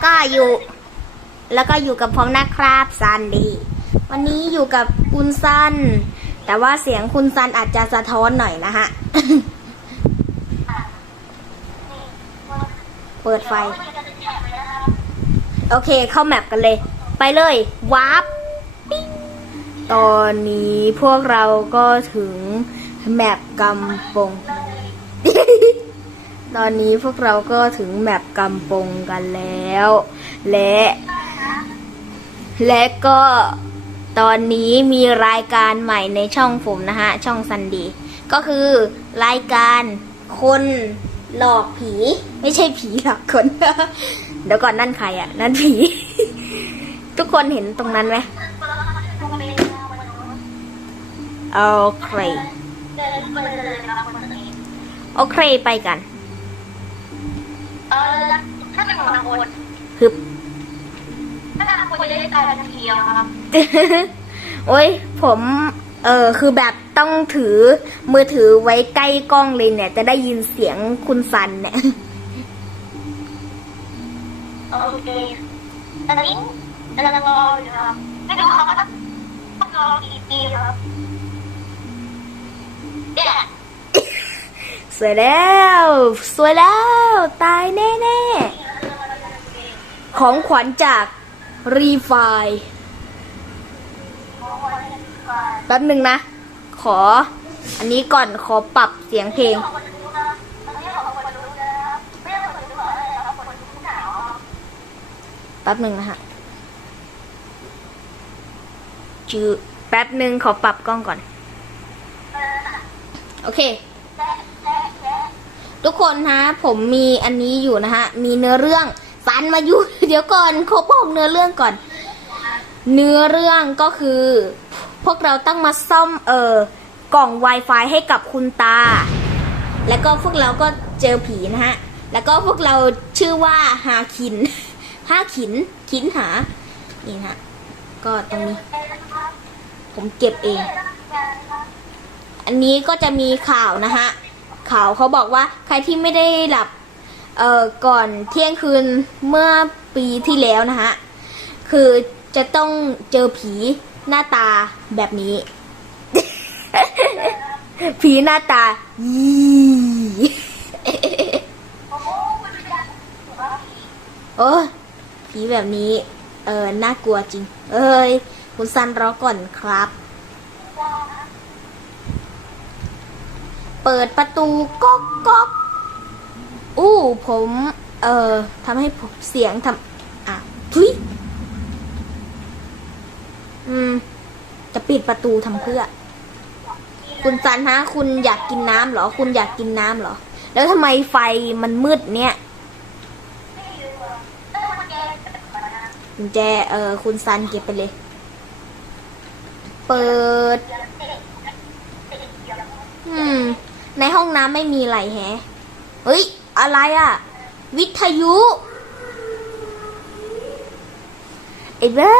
แล้วก็อยู่ แล้วก็อยู่กับผมนะครับซันดีวันนี้อยู่กับคุณซัน แต่ว่าเสียงคุณซันอาจจะสะท้อนหน่อยนะฮะ เปิดไฟ โอเคเข้าแมปกันเลย ไปเลยวาร์ปตอนนี้พวกเราก็ถึงแมปกำปง ตอนนี้พวกเราก็ถึงแมปกำปงกันแล้ว และ และก็ตอนนี้มีรายการใหม่ในช่องผมนะฮะ ช่องซันดีก็คือรายการคนหลอกผี ไม่ใช่ผีหลอกคน เดี๋ยวก่อนนั่นใครอะ่ะ นั่นผี ทุกคนเห็นตรงนั้นไหมโอเคโอเคไปกัน เออถ้าเป็นของทางคนฮึบถ้าทางคนจะได้ตายทันทีอะครับโอ้ยผม เออคือแบบต้องถือมือถือไว้ใกล้กล้องเลยเนี่ย จะได้ยินเสียงคุณซันเนี่ยโอเคตอนนี้กำลังรออยู่ครับไม่รู้เขาว่าต้องรอกี่ปีครับเนี่ยส วยแล้ว สวยแล้ว ตายแน่ๆ ของขวัญจากรีไฟแป๊บหนึ่งนะ ขอ อันนี้ก่อนขอปรับเสียงเพลง แป๊บหนึ่งนะฮะจือแป๊บหนึ่งขอปรับกล้องก่อน โอเค ทุกคนฮะผมมีอันนี้อยู่นะฮะ มีเนื้อเรื่องสันมาอยู่ เดี๋ยวก่อนขอบอกเนื้อเรื่องก่อน เนื้อเรื่องก็คือ พวกเราต้องมาซ่อมเออกล่อง Wi-Fi ให้กับคุณตา แล้วก็พวกเราก็เจอผีนะฮะ แล้วก็พวกเราชื่อว่าฮาคินฮาขินขินหา นี่ฮะ ก็ตรงนี้ ผมเก็บเอง อันนี้ก็จะมีข่าวนะฮะ ขาวเขาบอกว่าใครที่ไม่ได้หลับเอ่อก่อนเที่ยงคืนเมื่อปีที่แล้วนะฮะ คือจะต้องเจอผีหน้าตาแบบนี้ ผีหน้าตายีโอ้ผีแบบนี้ เออน่ากลัวจริง เอ้ย คุณซันรอก่อนครับ เปิดประตูก๊อกก๊อกอู้ผมเอ่อทำให้ผมเสียงทำอะทุยอืม จะปิดประตูทำเพื่อ คุณซันฮะ คุณอยากกินน้ำเหรอ คุณอยากกินน้ำเหรอ แล้วทำไมไฟมันมืดเนี่ยกุญแจเออคุณซันเก็บไปเลย เปิด อืม ในห้องน้ำไม่มีอะไรแฮะ เฮ้ย อะไรอะ วิทยุไอ้บ้า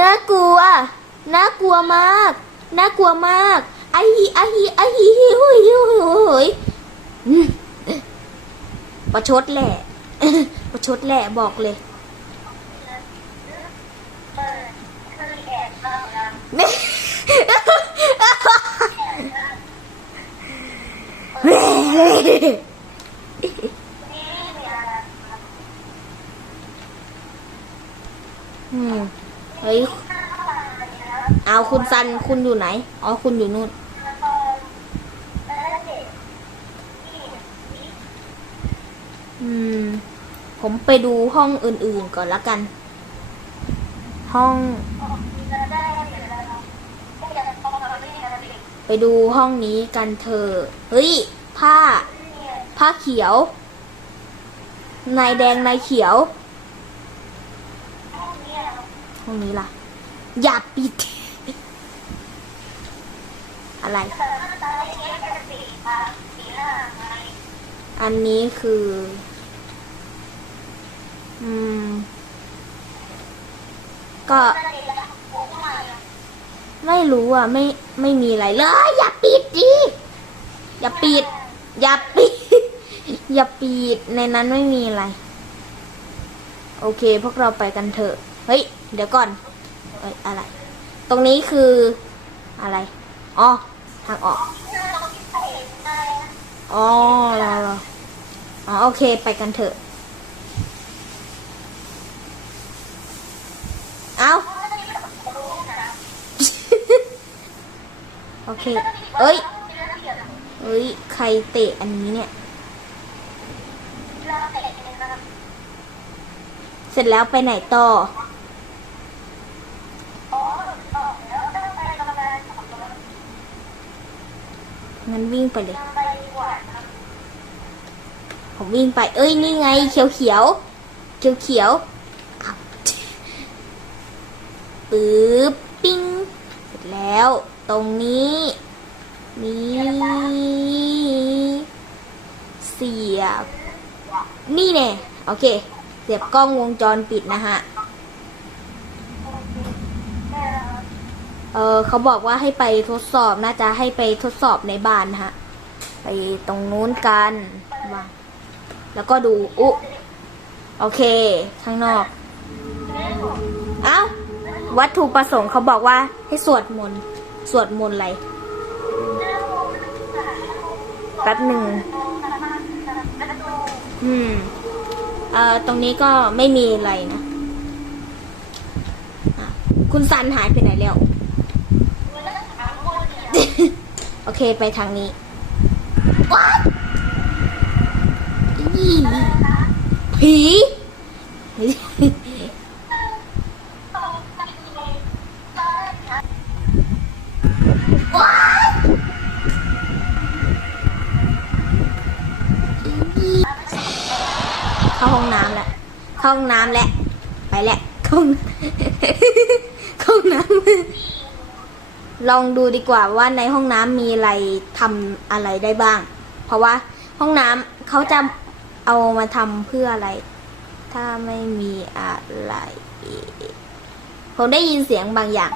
น่ากลัว น่ากลัวมาก น่ากลัวมากไอฮีไอฮีไอฮีฮิวฮิวฮิวเฮ้ยอืมประชดแหละ ประชดแหละบอกเลยไม่ อืมเฮ้ยเอาคุณซันคุณอยู่ไหน อ๋อคุณอยู่นู่น อืม ผมไปดูห้องอื่นๆก่อนละกัน ห้อง ไปดูห้องนี้กันเถอะเฮ้ย ผ้า ผ้าเขียว นายแดงนายเขียวห้องนี้ล่ะ อย่าปิด อะไร อันนี้คือ อืม ก็ไม่รู้อะ ไม่ไม่มีอะไรเลย อย่าปิดดิ อย่าปิด อย่าปิด อย่าปิด ในนั้นไม่มีอะไร โอเค พวกเราไปกันเถอะ เฮ้ย เดี๋ยวก่อน เอ้ย อะไร ตรงนี้คืออะไร อ๋อ ทางออก อ๋อรอรออ๋อ โอเค ไปกันเถอะ เอาโอเค เอ้ย เอ้ย ใครเตะอันนี้เนี่ย เสร็จแล้วไปไหนต่อ งั้นวิ่งไปเลย ผมวิ่งไป เอ้ย นี่ไง เขียวเขียว เขียวเขียวๆอ้าวปึ๊บ ปิ้ง เสร็จแล้ว ตรงนี้ นี่เสียบ นี่แน่โอเค เสียบกล้องวงจรปิดนะฮะ เออเขาบอกว่าให้ไปทดสอบน่าจะให้ไปทดสอบในบ้านฮะ ไปตรงนู้นกันวางแล้วก็ดู อุ๊ โอเค ข้างนอก เอ้า วัตถุประสงค์เขาบอกว่าให้สวดมนต์ สวดมนต์อะไร ป๊บหนึ่งอืม เอ่อ ตรงนี้ก็ไม่มีอะไรนะอะคุณซันหายไปไหนแล้ว โอเคไปทางนี้ว้ายอีผี น้ำล้วเข้าห้องน้ำแล้วไปแล้วเข้าห้องเข้าห้องน้ำลองดูดีกว่าว่าในห้องน้ำมีอะไรทำอะไรได้บ้าง เพราะว่าห้องน้ำเขาจะเอามาทำเพื่ออะไร ถ้าไม่มีอะไร ผมได้ยินเสียงบางอย่าง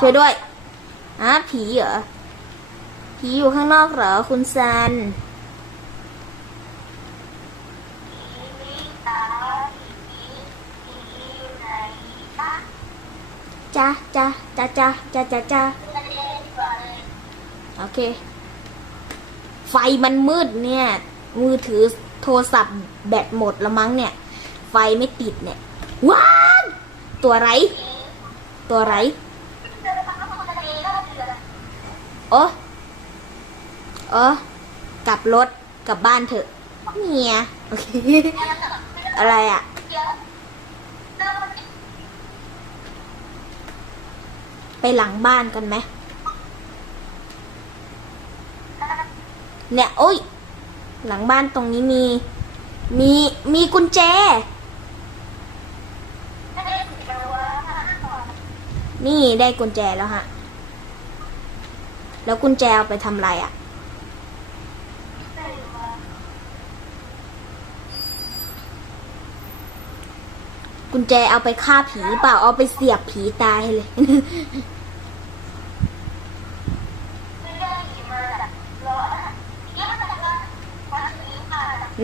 ช่วยด้วยอะผีเหรอผีอยู่ข้างนอกเหรอ คุณซัน จ้าจ้าจ้าจ้าจ้าจ้าจ้าโอเค ไฟมันมืดเนี่ย มือถือโทรศัพท์แบตหมดล้วมั้งเนี่ย ไฟไม่ติดเนี่ยว้าวตัวไร ตัวไรโอ้โอ้กลับรถกลับบ้านเถอะเนี่ยโอเคอะไรอะ ไปหลังบ้านกันไหมเนี่ยโอ้ย หลังบ้านตรงนี้มี มีมีกุญแจ นี่ได้กุญแจแล้วฮะ แล้วกุญแจเอาไปทำอะไรอะ่ะกุญแจเอาไปฆ่าผีเปล่าเอาไปเสียบผีตายเลย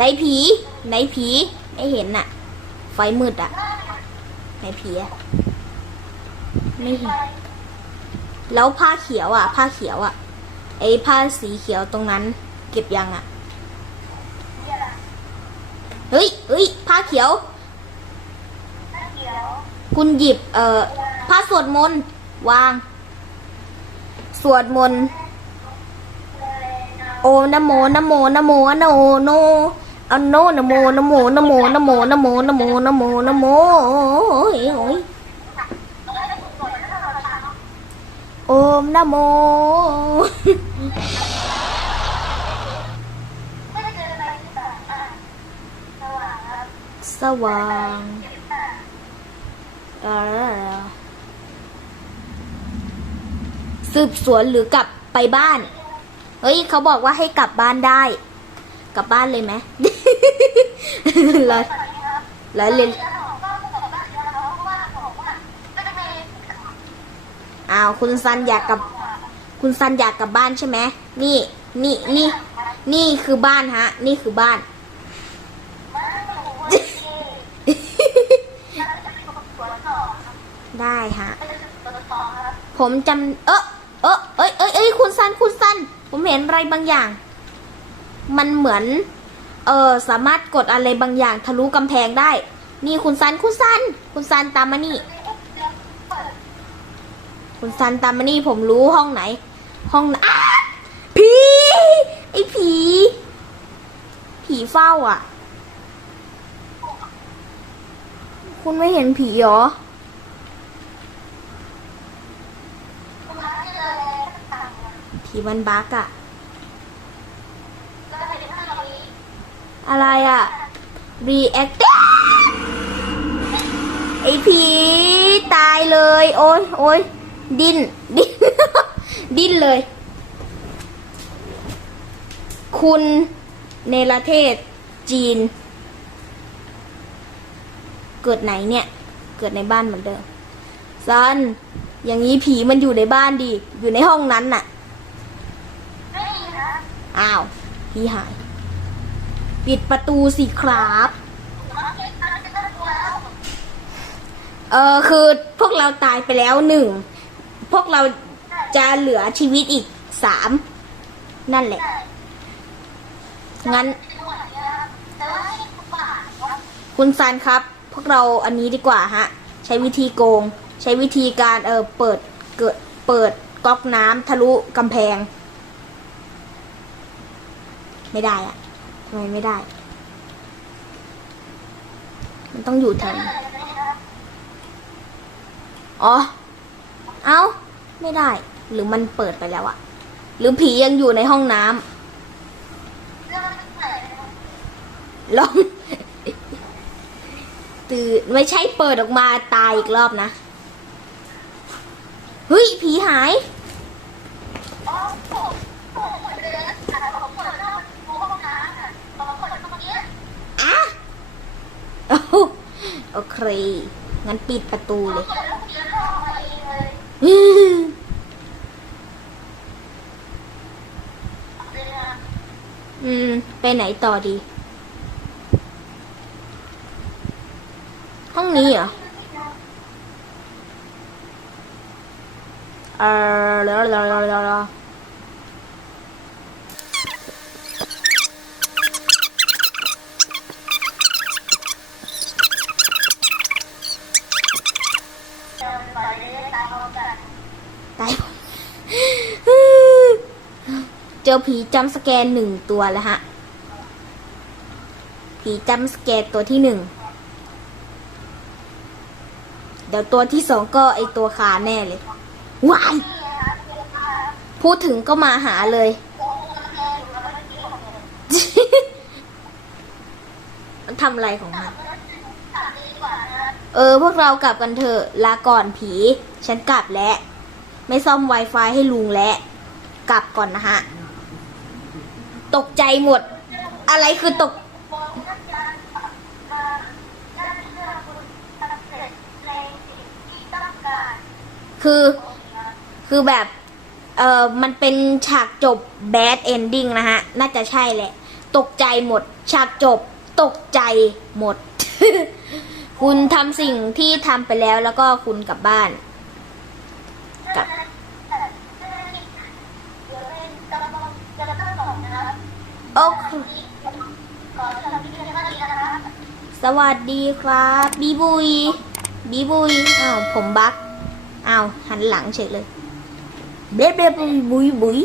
ไหนผีไหนผีไม่เห็นน่ะ ไฟมืดอะไหนผีอะไม่เห็นแล้วผ้าเขียวอะ ผ้าเขียวอะ ไอ้ผ้าสีเขียวตรงนั้น เก็บยังอะเฮ้ยเฮ้ยผ้าเขียว คุณหยิบ เอ่อผ้าสวดมนต์วาง สวดมนต์โอนะโมนะโมนะโมนะโมโน อันโนนโมนโมนโมนโมนโมนโมนโมนโมโอ้ยโอ้ยอมนโมสว่างเอ่อสืบสวนหรือกลับไปบ้าน เฮ้ย เขาบอกว่าให้กลับบ้านได้ กลับบ้านเลยไหม ร้านร้านเลนอ้าวคุณซันอยากกับ คุณซันอยากกับบ้านใช่ไหมนี่ นี่นี่ นี่คือบ้านฮะ นี่คือบ้าน ได้ฮะ ผมจำเออเออเอ้ยเอ้ยคุณซันคุณซัน ผมเห็นอะไรบางอย่าง มันเหมือน เออสามารถกดอะไรบางอย่างทะลุกำแพงได้ นี่คุณซันคุณซันคุณซันตามมานี่ คุณซันตามมานี่ผมรู้ห้องไหน ห้องนอ้าผีไอ้ผี ผีเฝ้าอะ คุณไม่เห็นผีเหรอผีมันบักอะ แล้วไปถึงข้างตรงนี้ อะไรอะ react ไอผีตายเลย โอ้ยโอ้ยดิ้นดิ้นดิ้นเลย คุณเนประเทศจีน เกิดไหนเนี่ย เกิดในบ้านเหมือนเดิมซันอย่างนี้ผีมันอยู่ในบ้านดี อยู่ในห้องนั้นน่ะไม่มีนะอ้าวพี่หาย ปิดประตูสิครับ เออคือพวกเราตายไปแล้วหนึ่ง พวกเราจะเหลือชีวิตอีกสาม นั่นแหละ งั้นคุณป่าว่าคุณซันครับ พวกเราอันนี้ดีกว่าฮะ ใช้วิธีโกง ใช้วิธีการเออเปิดเกิดเปิดก๊อกน้ำทะลุกำแพง ไม่ได้อะ ไมไม่ได้ มันต้องอยู่แถวนี้อ๋อ เอ้า ไม่ได้ หรือมันเปิดไปแล้วอะหรือผียังอยู่ในห้องน้ำลองตื่นไม่ใช่เปิดออกมาตายอีกรอบนะ เฮ้ย ผีหาย อ๋อผมผมเปิดเลยนะผมเปิดแล้วดูห้องน้ำอะผมเปิดตรงนี้ อะ โอเค งั้นปิดประตูเลยอืมเลยนะอืม ไปไหนต่อดี ห้องนี้เหรอ เออแล้วแล้วแล้วแล้ว เดินเรื่อยตามเรากันตายเจอผีจัมป์สแกนหนึ่งตัวแล้วฮะ ผีจัมป์สแกนตัวที่หนึ่ง เดี๋ยวตัวที่สองก็ไอตัวคาแน่เลย ว้าย พูดถึงก็มาหาเลย มันทำอะไรของมัน เออ พวกเรากลับกันเถอะ ลาก่อนผี ฉันกลับแล้ว ไม่ซ่อม Wi-Fi ให้ลุงแล้วกลับก่อนนะฮะ ตกใจหมด อะไรคือตก คือ คือแบบ เออมันเป็นฉากจบ bad ending นะฮะ น่าจะใช่แหละ ตกใจหมด ฉากจบ ตกใจหมด คุณทำสิ่งที่ทำไปแล้วแล้วก็คุณกลับบ้าน กลับ โอเคสวัสดีครับ บีบุย บีบุย อ้าว ผมบัก อ้าว หันหลังเฉยเลย เบลเบลบุยบุยบุย